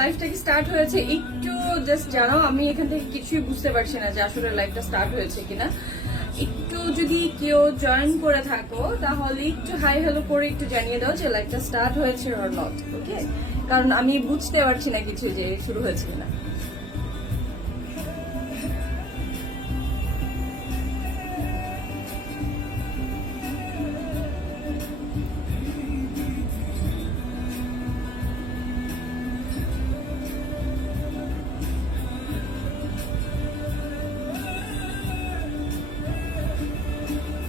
লাইভটা কি স্টার্ট হয়েছে একটু জাস্ট জানাও। আমি এখান থেকে কিছুই বুঝতে পারছি না যে আসলে লাইভটা স্টার্ট হয়েছে কিনা। একটু যদি কেউ জয়েন করে থাকো তাহলে একটু হাই হ্যালো করে একটু জানিয়ে দাও যে লাইভটা স্টার্ট হয়েছে অর নট, ওকে? কারণ আমি বুঝতে পারছি না কিছু যে শুরু হয়েছে কিনা।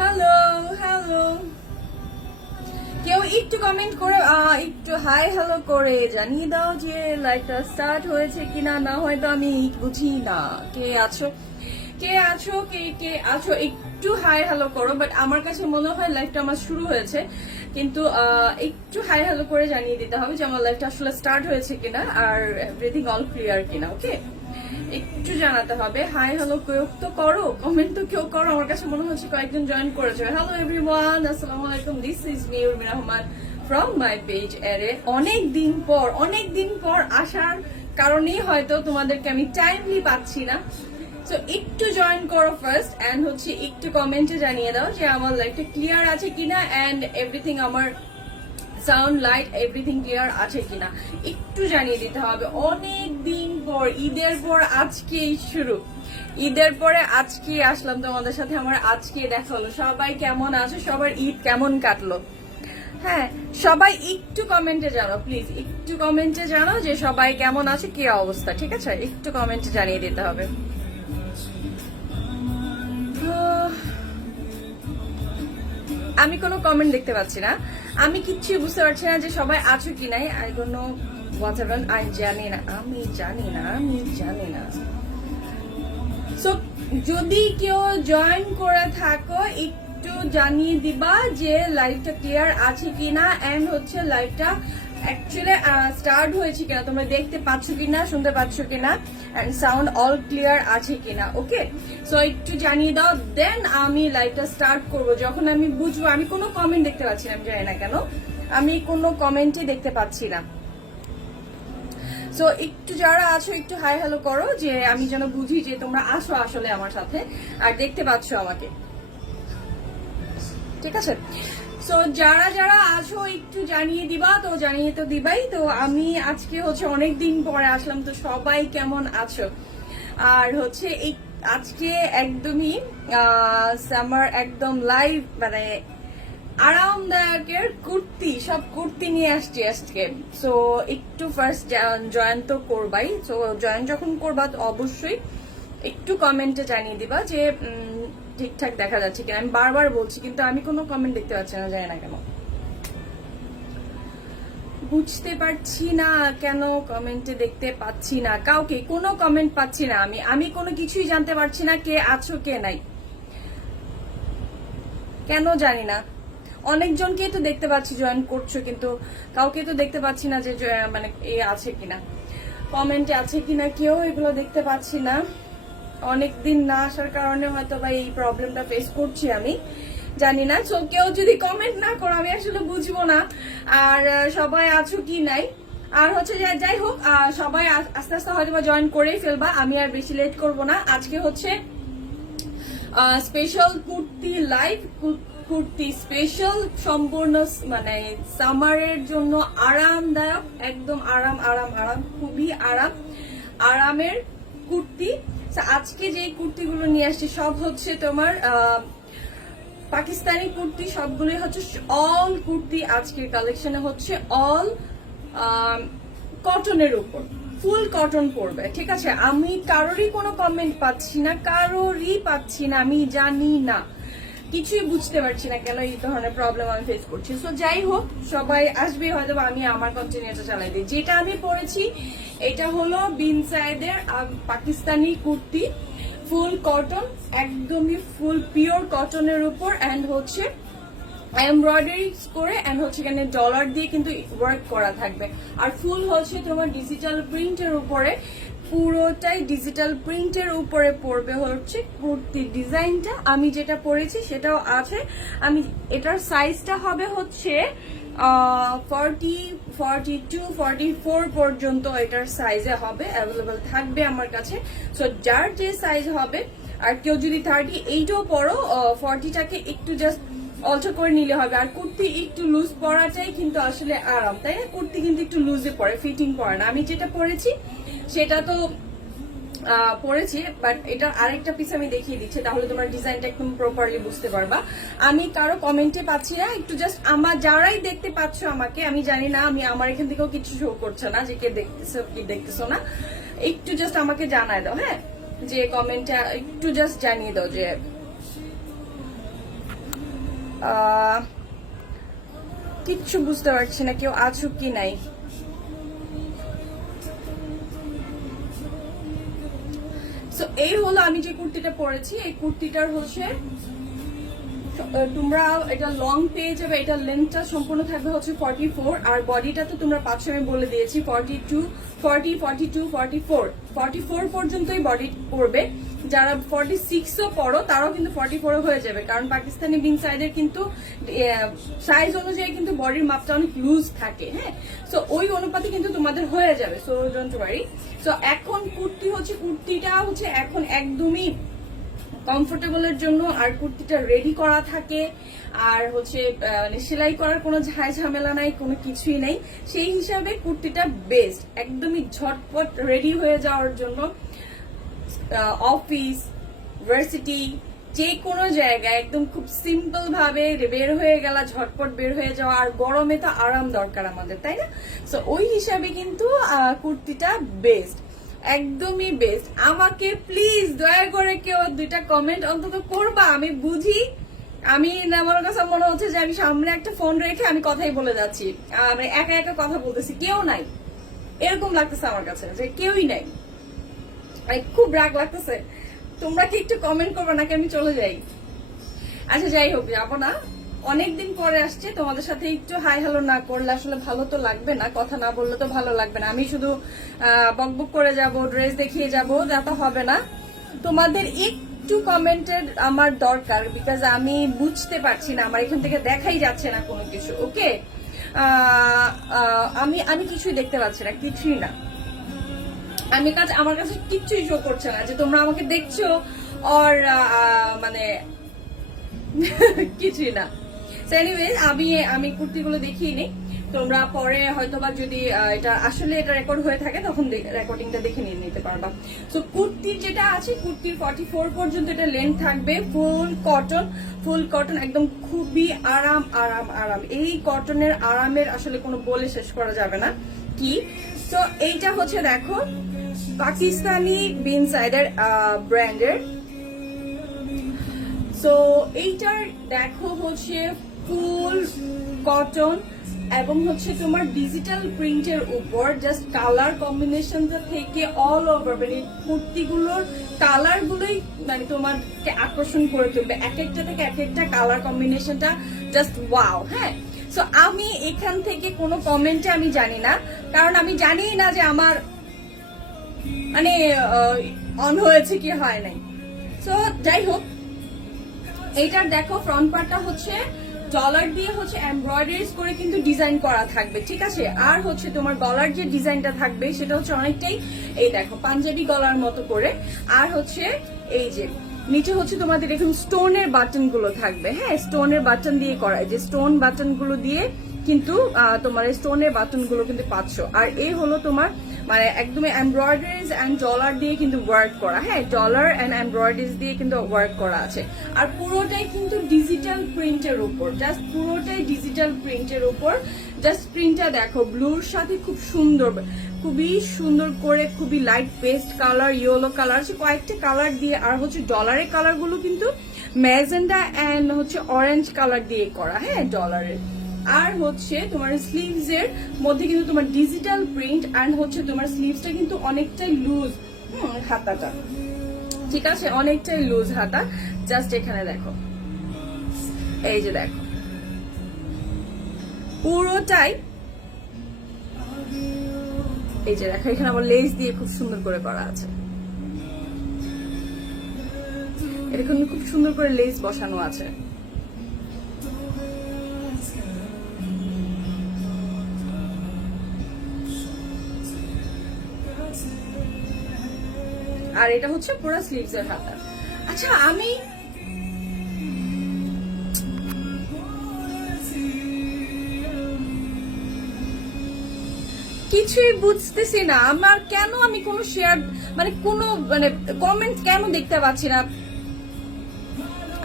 হ্যালো হ্যালো, কেউ একটু কমেন্ট করে একটু হাই হ্যালো করে জানিয়ে দাও যে লাইভটা স্টার্ট হয়েছে কিনা। না হয়তো আমি বুঝি না কে আছো কে আছো কে কে আছো, একটু হাই হ্যালো করো। বাট আমার কাছে মনে হয় লাইভটা আমার শুরু হয়েছে, কিন্তু একটু হাই হ্যালো করে জানিয়ে দিতে হবে যে আমার লাইভটা আসলে স্টার্ট হয়েছে কিনা আর এভরিথিং অল ক্লিয়ার কিনা, ওকে? একটু জানাতে হবে। হাই হ্যালো কেউ তো করো, কমেন্ট তো কেউ করো। আমার কাছে মনে হচ্ছে কয়েকজন জয়েন করেছে। হ্যালো এভরিওয়ান, আসসালামু আলাইকুম, this is me Urmi Rahman from my page এরে। অনেক দিন পর আসার কারণেই হয়তো তোমাদেরকে আমি টাইমলি পাচ্ছি না। সো একটু জয়েন করো ফার্স্ট, এন্ড হচ্ছে একটু কমেন্টে জানিয়ে দাও যে আমার লাইফটা ক্লিয়ার আছে কিনা এন্ড এভরিথিং, আমার সাউন্ড লাইট এভরিথিং ক্লিয়ার আছে কিনা একটু জানিয়ে দিতে হবে। অনেক দিন পর, ঈদের পর আজকেই শুরু, ঈদের পরে আজকে আসলাম তোমাদের সাথে, আমার আজকে দেখা হলো। সবাই কেমন আছো? সবার ঈদ কেমন কাটলো? হ্যাঁ, সবাই একটু কমেন্টে জানাও প্লিজ, একটু কমেন্টে জানাও যে সবাই কেমন আছে, কি অবস্থা, ঠিক আছে? একটু কমেন্টে জানিয়ে দিতে হবে। আমি কোনো কমেন্ট দেখতে পাচ্ছি না, আমি কিচ্ছু বুঝতে পারছি না যে সবাই আছো কি নাই। I don't know what's ever, আমি জানি না। সো যদি কেউ জয়েন করে থাকো একটু জানিয়ে দিবা যে লাইভটা ক্লিয়ার আছে কিনা এন্ড হচ্ছে লাইভটা অ্যাকচুয়ালি স্টার্ট হয়েছে কিনা, তোমরা দেখতে পাচ্ছ কিনা, শুনতে পাচ্ছ কিনা এন্ড সাউন্ড অল ক্লিয়ার আছে কিনা, ওকে? সো একটু জানিয়ে দাও, দেন আমি লাইভটা স্টার্ট করব। যখন আমি বুঝবো, আমি কোনো কমেন্ট দেখতে পাচ্ছি না, আমি জানি না কেন আমি কোনো কমেন্টই দেখতে পাচ্ছি না। সো একটু যারা আছো একটু হাই হ্যালো করো যে আমি যেন বুঝি যে তোমরা আসো আসলে আমার সাথে আর দেখতে পাচ্ছ আমাকে, ঠিক আছে? সো যারা যারা আছো একটু জানিয়ে দিবা, তো জানিয়ে তো দিবাই। তো আমি আজকে হচ্ছে অনেক দিন পরে আসলাম, তো সবাই কেমন আছো? আর হচ্ছে এই আজকে একদমই সামার একদম লাইভ, মানে আরামদায়কের কুর্তি, সব কুর্তি নিয়ে আসছি আজকে। সো একটু ফার্স্ট জয়েন তো করবাই, সো জয়েন যখন করবা তো অবশ্যই একটু কমেন্টে জানিয়ে দিবা যে ঠিকঠাক দেখা যাচ্ছে কিনা। আমি বারবার বলছি কিন্তু আমি কোনো কমেন্ট দেখতে পাচ্ছি না, জানি না কেন, বুঝতে পারছি না কেন কমেন্টে দেখতে পাচ্ছি না কাউকে, কোনো কমেন্ট পাচ্ছি না। আমি কোনো কিছুই জানতে পারছি না কে আছো কে নাই, কেন জানি না। অনেকজনকে তো দেখতে পাচ্ছি জয়েন করছো, কিন্তু কাউকে তো দেখতে পাচ্ছি না যে মানে এ আছে কিনা, কমেন্টে আছে কিনা কেউ, এগুলো দেখতে পাচ্ছি না। অনেকদিন না আসার কারণে হয়তো বা এই প্রবলেমটা ফেস করছি, আমি জানি না। সো কেউ যদি কমেন্ট না করো আমি আসলে বুঝবো না আর সবাই আছো কি নাই। আর হচ্ছে যাই হোক, সবাই আস্তে আস্তে হয়তো বা জয়েন করেই ফেলবা, আমি আর বেশি লেট করব না। আজকে হচ্ছে special kurti live, kurti special, সম্পূর্ণ মানে সামারের জন্য আরামদায়ক, একদম আরাম, খুবই আরামের কুর্তি। আজকে যে কুর্তিগুলো নিয়ে আসছি সব হচ্ছে তোমার পাকিস্তানি কুর্তি, সবগুলোই হচ্ছে অল কুর্তি আজকের কালেকশনে হচ্ছে অল কটনের উপর, ফুল কটন পড়বে, ঠিক আছে? আমি কারোরই কোনো কমেন্ট পাচ্ছি না, আমি জানি না, কিছুই বুঝতে পারছি না কেন এই ধরনের প্রবলেম আমি ফেস করছি। সো যাই হোক, সবাই আসবে হয়তো, আমি আমার কন্টিনিউটা চালাই দিই। যেটা আমি পরেছি এটা হলো বিন সাইদের পাকিস্তানি কুর্তি, ফুল কটন, একদমই ফুল পিওর কটনের উপর এন্ড হচ্ছে এমব্রয়ডারি করে এন্ড হচ্ছে এখানে ডলার দিয়ে কিন্তু ওয়ার্ক করা থাকবে। আর ফুল হচ্ছে তোমার ডিজিটাল প্রিন্টের উপরে পুরোটাই ডিজিটাল প্রিন্টের উপরে পড়বে হচ্ছে কুর্তির ডিজাইনটা। আমি যেটা পরেছি সেটাও আছে। আমি এটার সাইজটা হবে হচ্ছে 40, 42, 44 পর্যন্ত এটার সাইজে হবে, অ্যাভেলেবল থাকবে আমার কাছে। সো যার যে সাইজ হবে, আর কেউ যদি 38ও পরো, 40টাকে একটু জাস্ট অল্টার করে নিলে হবে। আর কুর্তি একটু লুজ পরাটাই কিন্তু আসলে আরাম, তাই না? কুর্তি কিন্তু একটু লুজে পরে, ফিটিং পরে না। আমি যেটা পরেছি সেটা তো পরেছি, বাট এটার আরেকটা পিস আমি দেখিয়ে দিচ্ছি, তাহলে তোমার ডিজাইনটা একদম প্রপারলি বুঝতে পারবা। আমি কারো কমেন্টে পাচ্ছি না, একটু জাস্ট আমার যারাই দেখতে পাচ্ছ আমাকে, আমি জানি না, আমি আমার এখান থেকেও কিছু শো করছে না যে কে দেখতেছো কি দেখতেছো না, একটু জাস্ট আমাকে জানায় দাও, হ্যাঁ, যে কমেন্টে একটু জাস্ট জানিয়ে দাও যে কিচ্ছু বুঝতে পারছি না, কেউ আছো কি নাই। সো এই হলো আমি যে কুর্তিটা পরেছি, এই কুর্তিটার হচ্ছে তোমরা এটা লং পেয়ে যাবে। এটা লেন্থটা সম্পূর্ণ থাকবে হচ্ছে 44, আর বডিটা তো তোমরা 5 আমি বলে দিয়েছি, 42, 40, 42, 44 পর্যন্তই বডি পড়বে। যারা 46ও পড়ো তারাও কিন্তু 44 হয়ে যাবে, কারণ পাকিস্তানি বিন সাইডের কিন্তু সাইজ অনুযায়ী কিন্তু বডির মাপটা অনেক লুজ থাকে, হ্যাঁ। সো ওই অনুপাতে কিন্তু তোমাদের হয়ে যাবে, সো ডোন্ট ওয়ারি। সো এখন কুর্তিটা হচ্ছে এখন একদমই কমফোর্টেবলের জন্য, আর কুর্তিটা রেডি করা থাকে, আর হচ্ছে মানে সেলাই করার কোনো ঝামেলা নাই, কোনো কিছুই নেই। সেই হিসাবে কুর্তিটা বেস্ট, একদমই ঝটপট রেডি হয়ে যাওয়ার জন্য। অফিস, ভার্সিটি, যে কোনো জায়গায় একদম খুব সিম্পল ভাবে বের হয়ে গেলা, ঝটপট বের হয়ে যাওয়া। আর গরমে তো আরাম দরকার আমাদের, তাই না? সো ওই হিসাবে কিন্তু কুর্তিটা বেস্ট, একদমই বেস্ট। আমাকে প্লিজ দয়া করে কেউ 2টা কমেন্ট অন্তত করবা। আমি বুঝি, আমি আমার কাছে মনে হচ্ছে যে আমি সামনে একটা ফোন রেখে আমি কথাই বলে যাচ্ছি, আমি একা একা কথা বলতেছি, কেউ নাই, এরকম লাগতেছে আমার কাছে যে কেউই নাই। খুব রাগ লাগতেছে। তোমরা কি একটু কমেন্ট করবে নাকি আমি চলে যাই? আচ্ছা যাই হোক, যাবো না, অনেকদিন পরে আসছে, তোমাদের সাথে একটু হাই হ্যালো না করলে আসলে ভালো তো লাগবে না, কথা না বললে তো ভালো লাগবে না। আমি শুধু বকবক করে যাব, ড্রেস দেখিয়ে যাব, তা তো হবে না। তোমাদের একটু কমেন্টের আমার দরকার, বিকজ আমি বুঝতে পারছি না, আমার এখান থেকে দেখাই যাচ্ছে না কোনো কিছু। ওকে, আমি কিছুই দেখতে পাচ্ছি না, কিছুই না। আমার কাছে কিচ্ছুই শো করছে না যে তোমরা আমাকে দেখছো, আর মানে কিছুই না। এনিওয়েজ, আমি কুর্তিগুলো দেখিয়ে নিই, তোমরা পরে হয়তোবা যদি এটা আসলে এটা রেকর্ড হয়ে থাকে তখন রেকর্ডিংটা দেখে নিয়ে নিতে পারবা। সো কুর্তির যেটা আছে, কুর্তির 44 পর্যন্ত এটা লেন্থ থাকবে, ফুল কটন, একদম খুবই আরাম। এই কটনের আরামের আসলে কোনো বলে শেষ করা যাবে না কি। তো এইটা হচ্ছে দেখো পাকিস্তানি বিন সাইডের ব্র্যান্ডের। সো এইটার দেখো হচ্ছে ফুল কটন এবং হচ্ছে তোমার ডিজিটাল প্রিন্টের উপর, জাস্ট কালার কম্বিনেশনটা থেকে অল ওভার মানে কুর্তিগুলোর কালার গুলোই মানে তোমাকে আকর্ষণ করে তুলবে, এক একটা থেকে এক একটা কালার কম্বিনেশনটা জাস্ট ওয়াও, হ্যাঁ। সো আমি এখান থেকে কোনো কমেন্টে আমি জানি না, কারণ আমি জানি না যে আমার মানে অন হয়েছে কি হয় নাই। সো যাই হোক, এইটার দেখো ফ্রন্ট পার্টটা হচ্ছে ডলার দিয়ে হচ্ছে এমব্রয়ডারিজ করে কিন্তু ডিজাইন করা থাকবে, ঠিক আছে। আর হচ্ছে তোমার গলার যে ডিজাইনটা থাকবে সেটা হচ্ছে অনেকটাই এই দেখো পাঞ্জাবি গলার মতো করে। আর হচ্ছে এই যে নিচে হচ্ছে তোমাদের এরকম স্টোনের বাটন গুলো থাকবে, হ্যাঁ, স্টোনের বাটন দিয়ে করা, যে স্টোন বাটন গুলো দিয়ে কিন্তু তোমার স্টোনের বাটন গুলো কিন্তু পাচ্ছ। আর এই হলো তোমার মানে একদম এমব্রয়ডারিজ এন্ড ডলার দিয়ে কিন্তু ওয়ার্ক করা, হ্যাঁ, ডলার এন্ড এমব্রয়ডারিজ দিয়ে কিন্তু ওয়ার্ক করা আছে। আর পুরোটাই কিন্তু ডিজিটাল প্রিন্টের উপর, জাস্ট পুরোটাই ডিজিটাল প্রিন্টের উপর। জাস্ট প্রিন্টটা দেখো ব্লুর সাথে খুবই সুন্দর করে, খুবই light paste colour, yellow colour, কয়েকটা কালার দিয়ে। আর হচ্ছে ডলারের কালার গুলো কিন্তু ম্যাজেন্ডা এন্ড হচ্ছে অরেঞ্জ কালার দিয়ে করা, হ্যাঁ, ডলারের। আর হচ্ছে তোমার স্লিভস এর মধ্যে কিন্তু তোমার ডিজিটাল প্রিন্ট, এন্ড হচ্ছে তোমার স্লিভসটা কিন্তু অনেকটাই লুজ, হাতাটা, ঠিক আছে, অনেকটাই লুজ হাতা। জাস্ট এখানে দেখো, এই যে দেখো পুরোটাই এই যে দেখো এখানে আবার লেস দিয়ে খুব সুন্দর করে করা আছে, এখানে খুব সুন্দর করে লেস বসানো আছে। আর এটা হচ্ছে পুরো স্লিভস এর হাতা। আচ্ছা আমি কিছুই বুঝতেছি না আমার, কেন আমি কোনো শেয়ার কোনো কমেন্ট কেন দেখতে পাচ্ছি না।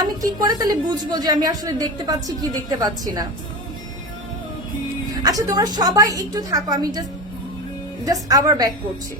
আমি কি করে তাহলে বুঝবো যে আমি আসলে দেখতে পাচ্ছি কি দেখতে পাচ্ছি না? আচ্ছা তোমরা সবাই একটু থাকো, আমি জাস্ট আবার ব্যাক করছি।